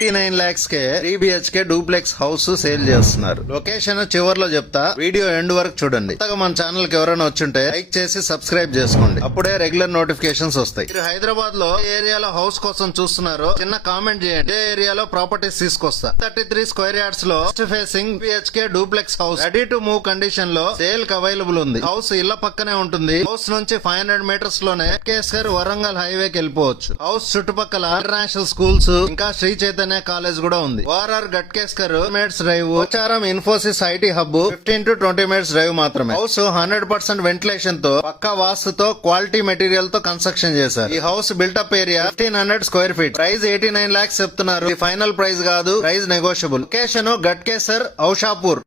$89 lakhs కే 3 BHK duplex house sale చేస్తున్నారు. Location చివర్లో చెప్తా, వీడియో ఎండ్ వరకు చూడండి. కొత్తగా మన ఛానల్ కి ఎవరైనా వచ్చుంటే లైక్ చేసి సబ్స్క్రైబ్ చేసుకోండి, అప్పుడే రెగ్యులర్ నోటిఫికేషన్స్ వస్తాయి. మీరు హైదరాబాద్ లో ఏ ఏరియాలో హౌస్ కోసం చూస్తున్నారో చిన్న కామెంట్ చేయండి. ఏ ఏరియాలో ప్రాపర్టీస్ తీసుకొస్తా. 33 స్క్వేర్ యార్డ్స్ లో west facing BHK duplex house ready to move condition లో సేల్ కి అవైలబుల్ ఉంది. హౌస్ ఇళ్ల పక్కనే ఉంటుంది. హౌస్ నుంచి 500 మీటర్స్ లోనే కేస్కర్ వరంగల్ హైవేకి వెళ్ళిపోవచ్చు. హౌస్ చుట్టుపక్కల ఇంటర్నేషనల్ స్కూల్స్ ఇంకా శ్రీ చైతన్య కాలేజ్ కూడా ఉంది. వారార్ గట్కేస్కర్ minutes drive, HRM Infosys IT hub 15 to 20 minutes drive మాత్రమే. హౌస్ 100% వెంటిలేషన్ తో, పక్కా వాస్తుతో, క్వాలిటీ మెటీరియల్ తో కన్స్ట్రక్షన్ చేశారు. ఈ house built-up area 1500 square feet. Price 89 lakhs చెప్తున్నారు. ఇది ఫైనల్ ప్రైస్ కాదు, price negotiable. Location Ghatkesar, Aushapur.